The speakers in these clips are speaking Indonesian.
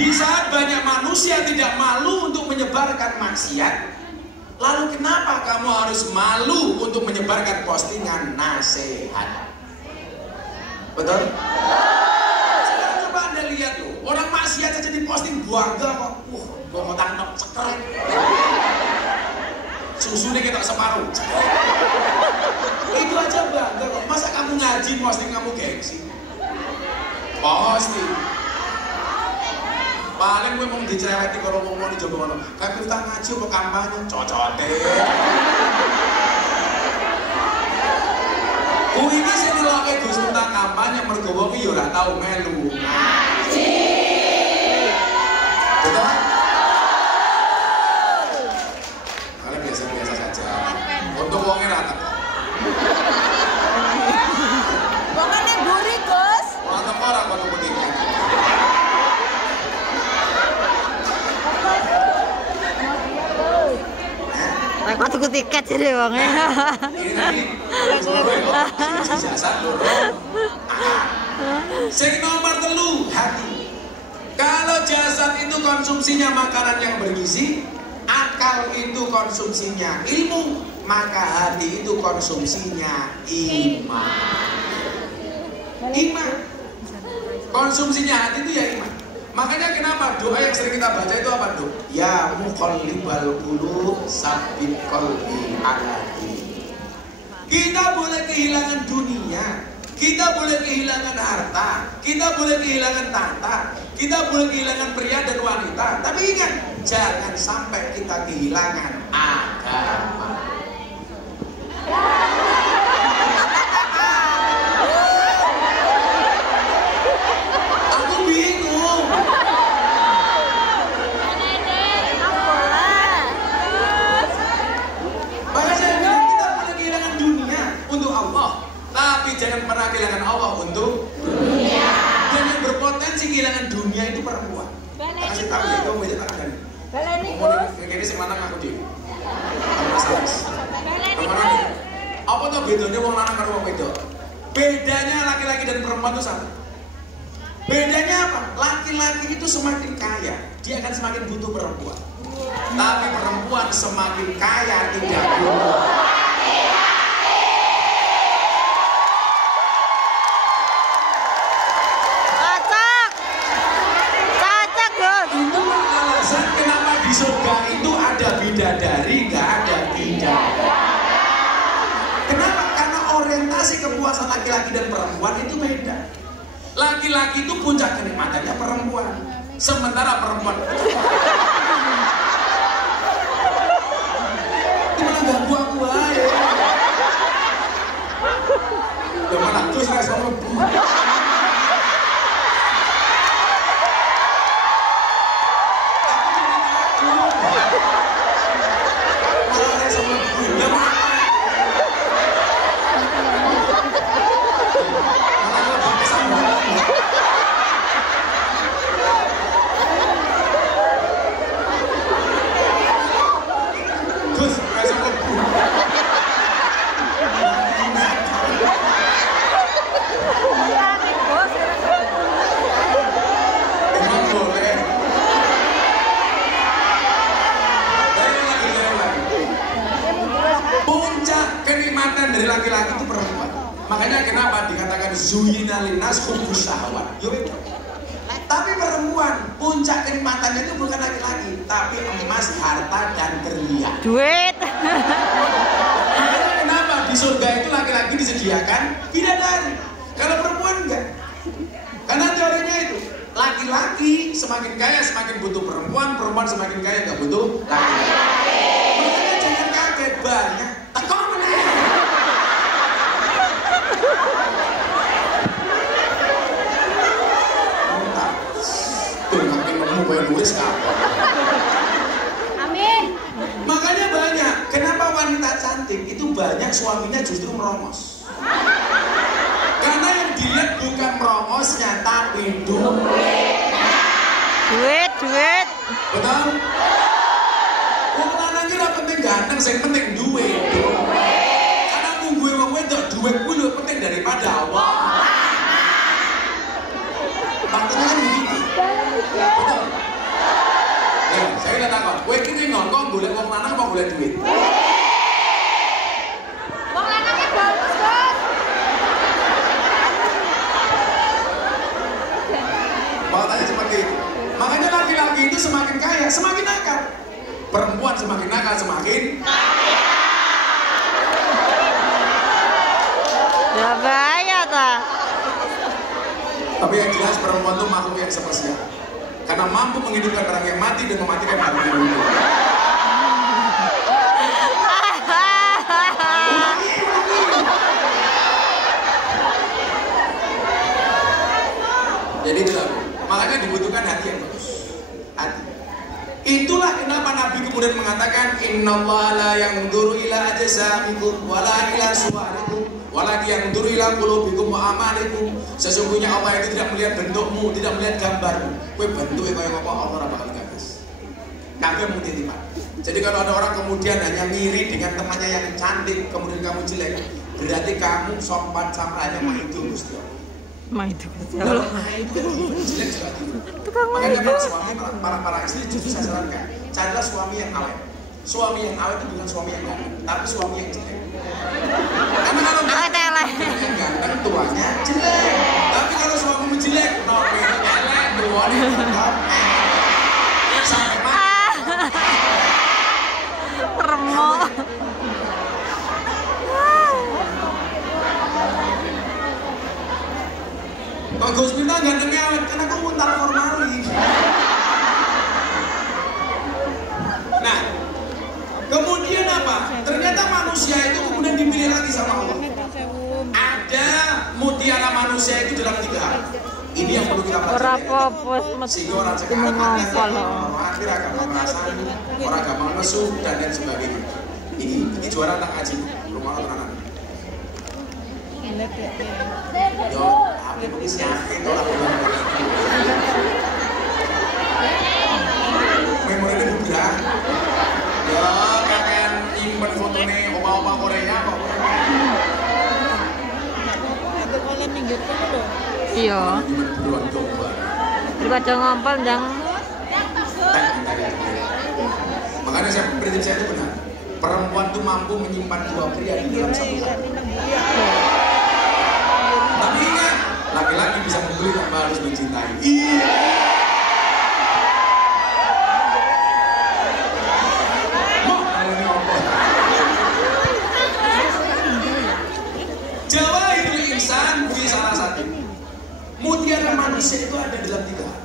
Di saat banyak manusia tidak malu untuk menyebarkan maksiat, lalu kenapa kamu harus malu untuk menyebarkan postingan nasihat? Betul? Sekarang coba Anda lihat loh, orang maksiat saja diposting bangga kok. Gua mau tangkap cekrek. Susunya kita separuh. Itu aja bangga kok. Masa kamu ngaji posting kamu gengsi? Posting. Paling gue mau dicereweti kalau mau dicoba ngono. Kayak kita ngaji apa kampanye cocote. Kuwi iki sing ngeloke Gus Miftah kampanye mergo wong iki ya ora tau melu ngaji. Betul? Kalian biasa-biasa saja. Untuk wongnya rata. Wongane mburi, Gus. Ora teko ora kono begini. Aku tuku tiket jadi wongnya. Sing nomor 3, hati. Kalau jasad itu konsumsinya makanan yang bergizi, akal itu konsumsinya ilmu, maka hati itu konsumsinya iman. Iman. Konsumsinya hati itu ya iman. Makanya kenapa doa yang sering kita baca itu apa, Dok? Ya muqallibal qulub sabbit qalbi ala dinik. Kita boleh kehilangan dunia, kita boleh kehilangan harta, kita boleh kehilangan tahta, kita boleh kehilangan pria dan wanita, tapi ingat, jangan sampai kita kehilangan agama. Aku bingung. Makanya saya bilang kita boleh kehilangan dunia untuk Allah, tapi jangan pernah kehilangan Allah untuk dunia. Dan yang berpotensi kehilangan dunia itu perempuan. Kasih tahu ya, kamu beda tangan kan? Ini semana aku di. Apa tuh bedanya wong lanang karo wong wedok? Bedanya laki-laki dan perempuan itu sama. Bedanya apa? Laki-laki itu semakin kaya, dia akan semakin butuh perempuan. Tapi perempuan semakin kaya tidak butuh. Di surga itu ada bidadari, nggak ada bidadari. Kenapa? Karena orientasi kepuasan laki-laki dan perempuan itu beda. Laki-laki itu puncak kenikmatannya perempuan, sementara perempuan itu malah ganggu aku aja. Ya malah terus respon. Dari laki-laki itu perempuan. Makanya kenapa dikatakan zuyina linnas hubbus syahwat. Tapi perempuan puncak kenikmatannya itu bukan laki-laki, tapi emas, harta dan berlian. Duit. Makanya kenapa di surga itu laki-laki disediakan bidadari, kalau perempuan enggak. Karena teorinya itu laki-laki semakin kaya semakin butuh perempuan, perempuan semakin kaya nggak butuh laki-laki. Makanya jangan kaget banyak. Amin. Makanya banyak. Kenapa wanita cantik itu banyak suaminya justru merongos? Karena yang dilihat bukan merongosnya tapi duitnya. Duit. Betul? Wong lanang iki ora penting ganteng, sing penting duit. Karena nunggu wong wedok duit kuwi luwih penting daripada Allah. Faktanya kan begitu. Betul. mau oleh duit. Wong lanangnya bagus, Bos. Makanya seperti itu. Makanya laki-laki itu semakin kaya, semakin nakal. Perempuan semakin nakal, semakin kaya. Ya bahaya ta. Tapi yang jelas perempuan itu makhluk yang spesial. Karena mampu menghidupkan orang yang mati dan mematikan orang yang hidup. Jadi itulah, makanya dibutuhkan hati yang bagus. Hati. Itulah kenapa Nabi kemudian mengatakan innallaha la yanzuru ila ajsamikum wala ila suwarikum walakin yanzuru ila qulubikum wa amalikum. Sesungguhnya Allah itu tidak melihat bentukmu, tidak melihat gambarmu. Kowe bentuke kaya apa Allah ora bakal gagas. Kabeh mung titipan. Jadi kalau ada orang kemudian hanya ngiri dengan temannya yang cantik, kemudian kamu jelek, berarti kamu sopan sama hanya maidu Gusti Allah. Maidu Gusti Allah. Jelek juga gitu. Tukang Makanya maidu. para suami, para istri justru saya sarankan, carilah suami yang awet. Suami yang awet itu bukan suami yang ganteng, tapi suami yang jelek. Karena kalau ganteng tuanya jelek. Tapi kalau suamimu jelek, nopi elek, tuanya tetap sampai mati. Remuk. Kok Gus Minta gantengnya awet, karena kamu ntar formali. Nah, kemudian apa? Ternyata manusia itu kemudian dipilih lagi sama Allah. Ada mutiara manusia itu dalam 3 hal. Ini yang perlu kita Ora pelajari. apa-apa Sehingga orang sekarang ngompol. akhir agama perasaan, orang agama mesum dan lain sebagainya. Ini juara anak haji rumah orang. Yo, apa itu siapa itu lah. Memori ini bukan. Ya, kakek nyimpen fotonya opa-opa Korea kok. Iya. Buruan coba. Daripada ngompol ndang. Makanya prinsip saya itu benar. Perempuan itu mampu menyimpan 2 pria di dalam satu hati. Tapi ingat, laki-laki bisa membeli tanpa harus mencintai. Iya. Jawahirul insan punya salah satu. Mutiara manusia itu ada dalam 3 hal.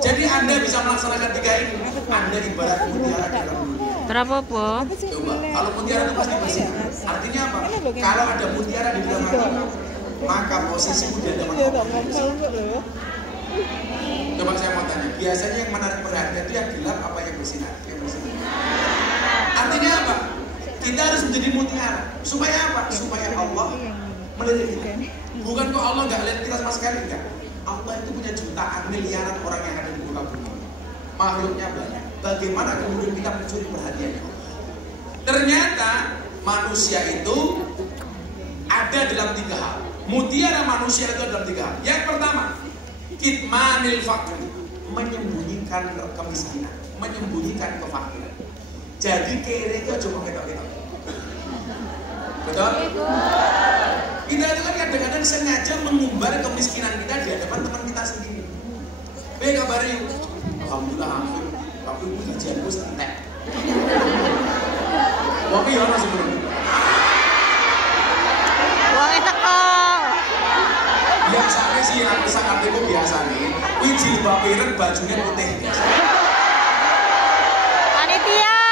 Jadi Anda bisa melaksanakan 3 ini. Anda ibarat mutiara dalam dunia. Berapa apa? Coba, kalau mutiara itu pasti bersih. Artinya apa? Kalau ada mutiara di dalam hati, maka posisimu di hadapan Allah. Coba saya mau tanya, biasanya yang menarik perhatian itu yang gelap apa yang bersinar? Yang bersinar. Artinya apa? Kita harus menjadi mutiara. Supaya apa? Supaya Allah melihat kita. Bukan kok Allah nggak lihat kita sama sekali, enggak. Allah itu punya jutaan miliaran orang yang ada di muka bumi. Makhluknya banyak. Bagaimana kemudian kita mencuri perhatiannya? Ternyata manusia itu ada dalam 3 hal. Mutiara manusia itu dalam 3 hal. Yang pertama, kitmanil fakri, menyembunyikan kemiskinan, menyembunyikan kefakiran. Jadi kere itu cuma ketok-ketok. Betul? Kita itu kan kadang-kadang sengaja mengumbar kemiskinan kita di hadapan teman kita sendiri. Kabar yuk. Alhamdulillah hampir. Tapi itu gajianku setentek. Tapi ya masih belum. Wong teko. Biasanya sih aku sangat itu biasa nih. Wih jilbab ireng bajunya putih. Panitia.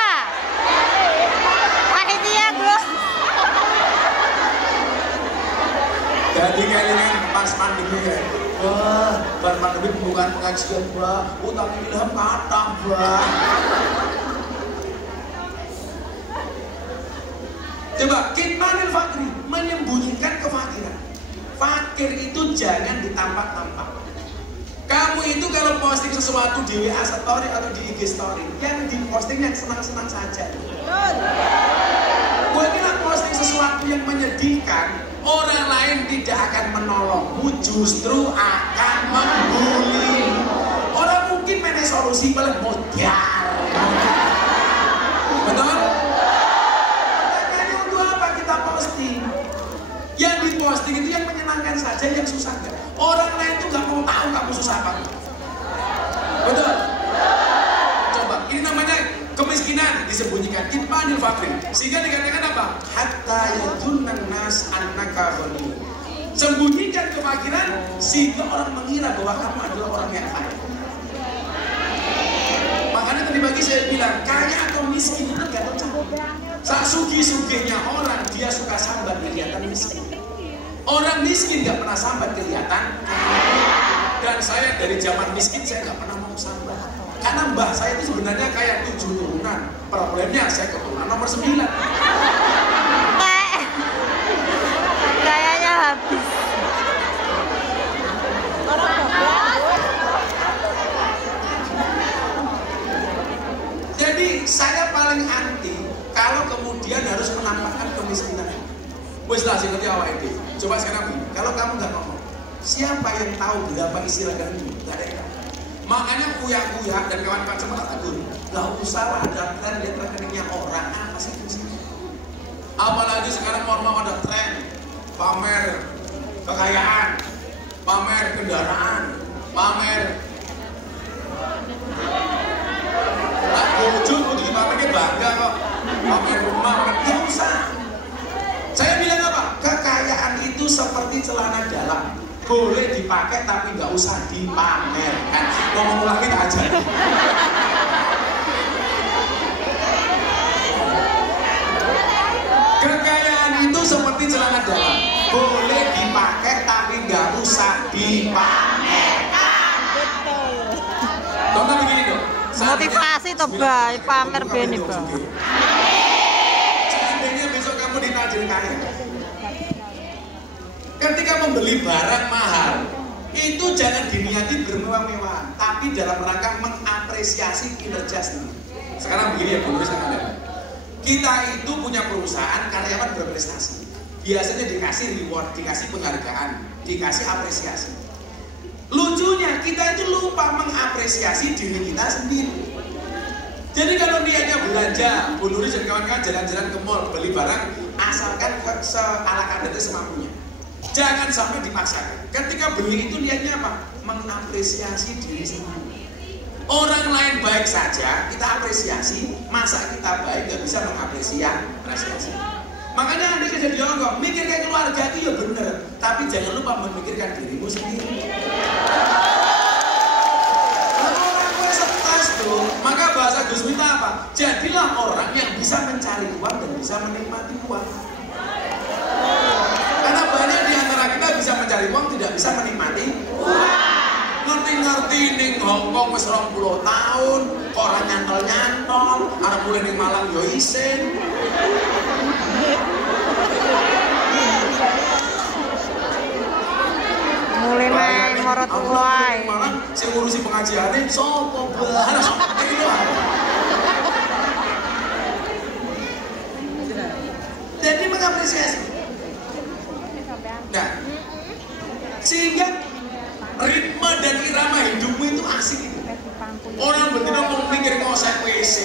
Panitia, Bro. Jadi kayaknya pas pandemi kayak, wah, pas pandemi bukan pengajian, wah, utang ilham kata, wah. Coba, kitmanil fakri, menyembunyikan kefakiran. Fakir itu jangan ditampak-tampak. Kamu itu kalau posting sesuatu di WA story atau di IG story, yang diposting yang senang-senang saja. Gue kira posting sesuatu yang menyedihkan, orang lain tidak akan menolongmu, justru akan membuli. Orang mungkin punya solusi paling modal. saja yang susah enggak? Orang lain tuh nggak mau tahu kamu susah apa. Betul? Coba, ini namanya kemiskinan disembunyikan, kitmanil fakri. Sehingga dikatakan apa? Hatta yadunnan nas annaka ghani. Sembunyikan kefakiran sehingga orang mengira bahwa kamu adalah orang yang kaya. Makanya tadi pagi saya bilang, kaya atau miskin itu gak tahu. Saat sugi-sugihnya orang, dia suka sambat kelihatan miskin. Orang miskin gak pernah sambat kelihatan. Dan saya dari zaman miskin saya gak pernah mau sambat. Karena mbah saya itu sebenarnya kayak 7 turunan. Problemnya saya keturunan nomor 9. Kayaknya habis. Jadi saya paling anti kalau kemudian harus menampakkan kemiskinan. Wes lah sing ngerti awake dhewe. Coba sekarang begini, kalau kamu nggak ngomong, siapa yang tahu berapa isi rekeningmu? Nggak ada yang tahu. Makanya kuya-kuya dan kawan-kawan semua takut. Nggak usah lah ada tren lihat rekeningnya orang, apa sih itu? Apalagi sekarang mau ada tren pamer kekayaan, pamer kendaraan, pamer bojo kudu dipamerke bangga kok. Pamer rumah, ya usah. Saya bilang apa? Kekayaan itu seperti celana dalam, boleh dipakai tapi nggak usah dipamerkan. Ngomong lagi tak aja. Kekayaan itu seperti celana dalam, boleh dipakai tapi nggak usah dipamerkan. Contoh begini dong. Motivasi toh bay, pamer bene bang. Seandainya besok kamu ditajir kaya, ketika membeli barang mahal, itu jangan diniati bermewah-mewahan, tapi dalam rangka mengapresiasi kinerja sendiri. Sekarang begini ya Bu Nuris, kita itu punya perusahaan, karyawan berprestasi, biasanya dikasih reward, dikasih penghargaan, dikasih apresiasi. Lucunya kita itu lupa mengapresiasi diri kita sendiri. Jadi kalau niatnya belanja, Bu Nuris dan kawan-kawan jalan-jalan ke mall beli barang, asalkan ala kadarnya semampunya. Jangan sampai dipaksakan. Ketika beli itu niatnya apa? Mengapresiasi diri sendiri. Orang lain baik saja kita apresiasi, masa kita baik nggak bisa mengapresiasi. Makanya Anda kerja di Hongkong, mikir kayak keluarga itu ya bener, tapi jangan lupa memikirkan dirimu sendiri. Kalau orang gue stres tuh, maka bahasa Gus Miftah apa? Jadilah orang yang bisa mencari uang dan bisa menikmati uang. Karena banyak di antara kita bisa mencari uang, tidak bisa menikmati uang. Ngerti-ngerti ning Hongkong wis 20 tahun, kok ora nyantol-nyantol, arep mulai ning Malang yo isin. Mulai main morot wae. Malang sing ngurusi pengajiane sapa bae. Jadi mengapresiasi. Nah, sehingga ritme dan irama hidupmu itu asik. Orang betina mau mikir ngosek WC,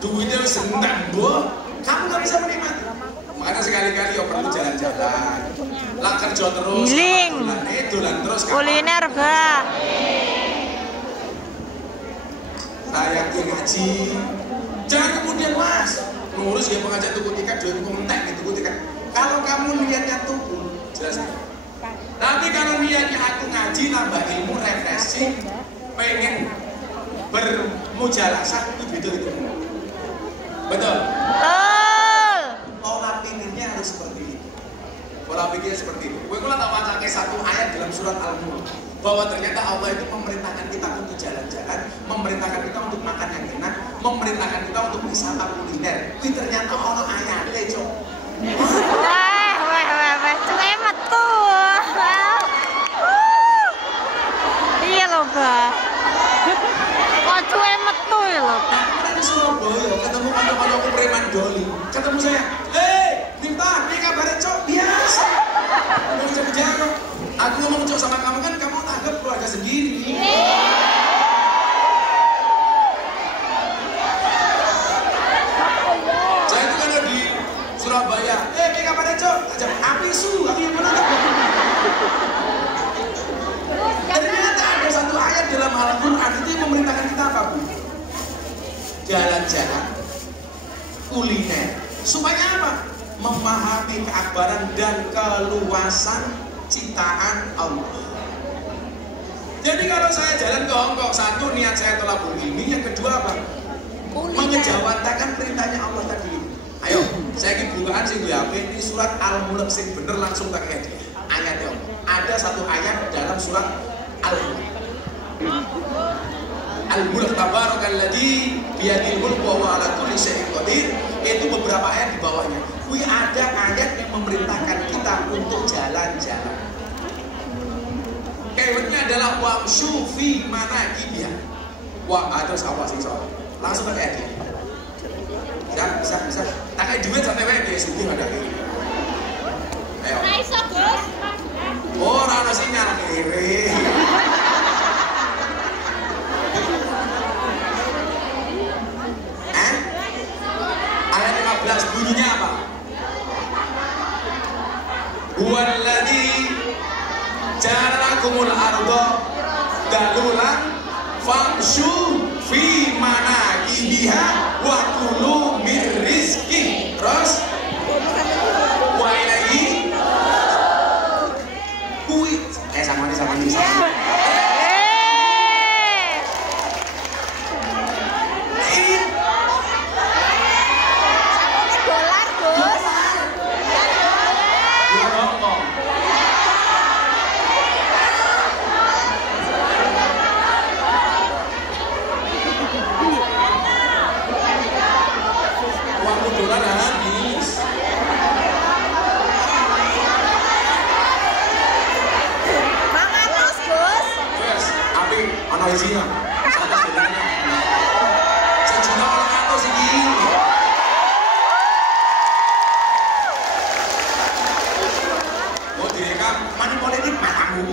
duitnya wis entek, Bu. Kamu nggak bisa menikmati. Makanya sekali-kali ya perlu jalan-jalan. Lah kerja terus, dolan terus. Kuliner bah. Saya ngaji. Jangan kemudian Mas ngurus ya pengajian tuku tiket, duit kontek tuku tiket. Kalau kamu niatnya tuku, jelas. Tapi kalau niatnya aku ngaji, nambah ilmu, refreshing, pengen bermujalasah, itu beda itu. Betul? Betul. Pola pikirnya harus seperti itu. Pola pikirnya seperti itu. Gue kalau tak baca satu ayat dalam surat Al-Mulk, bahwa ternyata Allah itu memerintahkan kita untuk jalan-jalan, memerintahkan kita untuk makan yang enak, memerintahkan kita untuk wisata kuliner. Wih ternyata orang ayatnya, Cok. Wah, cuy metu. Iya loh, Bah. Kok cuy metu ya loh. Di Surabaya ketemu kantor-kantorku preman doli. Ketemu saya, Miftah, ini kabarnya Cok? Biasa. Mau jago-jago. Aku ngomong Cok sama kamu kan, kamu anggap keluarga sendiri. Saya itu kan di Surabaya. Ini kabarnya Cok? Ajak api su, aku yang mana? jalan-jalan, kuliner. Supaya apa? Memahami keakbaran dan keluasan ciptaan Allah. Jadi kalau saya jalan ke Hongkong, satu niat saya tolabul ilmi, yang kedua apa? Mengejawantakan perintahnya Allah tadi. Ayo, saya ingin bukaan sih gue HP ini surat Al-Mulk sing bener langsung tak kayak dia. Ayatnya ada satu ayat dalam surat Al-Mulk. Al-Mulk tabarakalladzi biyadil mulk wa huwa ala kulli syai'in qadir. Itu beberapa ayat di bawahnya. Wih, ada ayat yang memerintahkan kita untuk jalan-jalan. Keywordnya adalah wamshu fi manakibiha. Wah, terus apa sih soal? Langsung pakai dia. Bisa. Tak kayak duit sampai dia sugih ada ini. Ayo. Raiso, Gus. Oh, rana sinyal kiri. Ayat 15 bunyinya apa? Huwallazi ja'alakumul arda dalulan famshu fi manakibiha wa kulu min rizqi. Terus wa ilaihi kuwi sama ini. Isinya, satu sebenarnya. Sejumlah orang atau segini. Oh, direkam money politik matamu.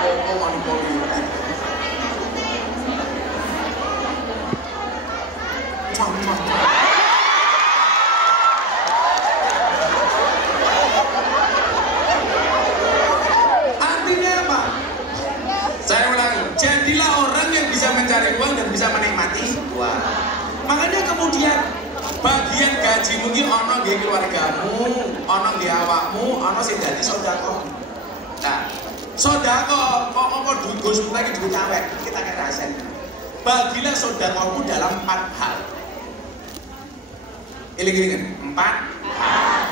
Oh, money politik. Mencari uang dan bisa menikmati uang. Makanya kemudian bagian gaji mungkin ono nggih keluargamu, ono nggih awakmu, ono sing dadi sedekah. Nah, sedekah kok apa Gus lagi duit awek, kita kerasan. Bagilah sedekahmu dalam 4 hal. Eling-elingan, 4 hal.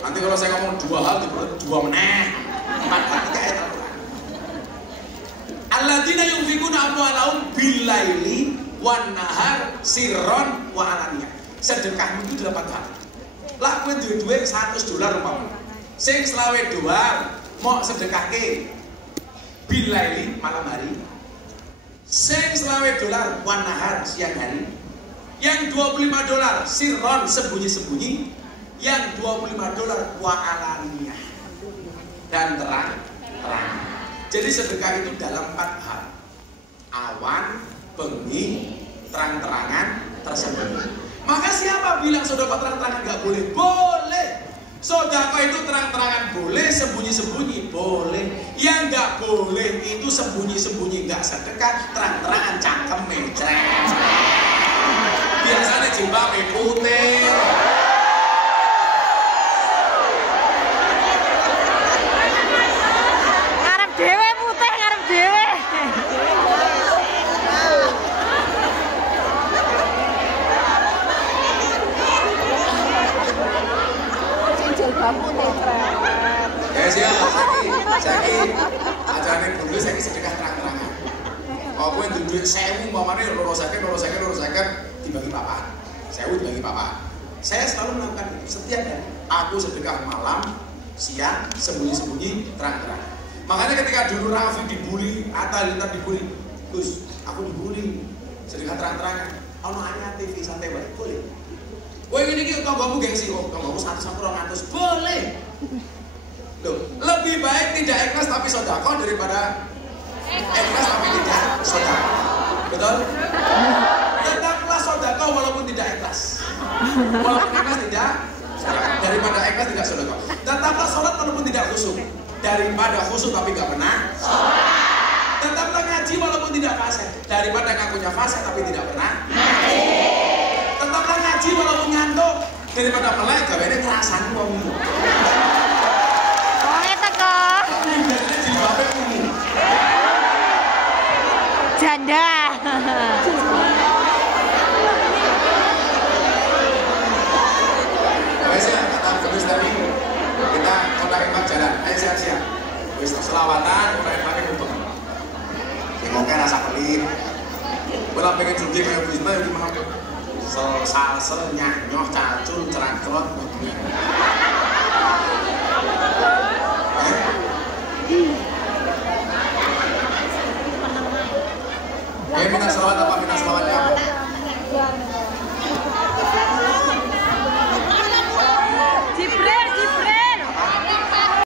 Nanti kalau saya ngomong 2 hal, 2 meneh. 4 hal kita enak. Alladzina yunfikuna amwalahum bil-laili wan nahar sirron wa alaniyah. Sedekahmu itu 8 hal. Lah kowe duwe $100 umpama. Sing $20 mau sedekahke bil-laili malam hari. Sing $20 wan nahar siang hari. Yang $25 sirron sembunyi-sembunyi. Yang $25 wa alaniyah dan terang-terang. Jadi sedekah itu dalam 4 hal. Awan, bengi, terang-terangan, tersembunyi. Maka siapa bilang sedekah terang-terangan nggak boleh? Boleh. Sedekah itu terang-terangan boleh, sembunyi-sembunyi boleh. Yang nggak boleh itu sembunyi-sembunyi nggak sedekah, terang-terangan cangkem mecret. Biasanya jilbabe putih. Ya, saya ajaran dulu saya sedekah terang-terangan. Aku yang duit 1000 umpamanya loro sakit dibagi papan. 1000 dibagi papan. Saya selalu melakukan itu setiap hari. Aku sedekah malam, siang, sembunyi-sembunyi, terang-terangan. Makanya ketika dulu Raffi dibully, Atta Lintar dibully, Gus, aku dibully, sedekah terang-terangan. Ono anyar TV santai baik, boleh. Woi ini kita tonggomu gengsi kok, tonggomu 100-200 boleh. Loh, lebih baik tidak ikhlas tapi sedekah daripada ikhlas tapi tidak sedekah. Betul? Tetaplah sedekah walaupun tidak ikhlas. Walaupun ikhlas tidak sedekah. Daripada ikhlas tidak sedekah. Tetaplah sholat walaupun tidak khusyuk. Daripada khusyuk tapi nggak pernah sholat. Tetaplah ngaji walaupun tidak fase. Daripada ngakunya fase tapi tidak pernah ngaji. Tetaplah ngaji walaupun ngantuk. Daripada melek gaweane ngrasani wong liya. Wonge teko. Biasanya jilbabe ungu. Janda. Wes ya, kata Gus tadi kita kontakin Pak jalan. Ayo siap-siap. Wis selawatan, kontakin lagi untuk. Sing ngomong rasa pelit. Kowe pengen jogging kaya Bisma yo gimana? Salsel nyanyoh cacul cerangkrot begini. Minta selawat apa?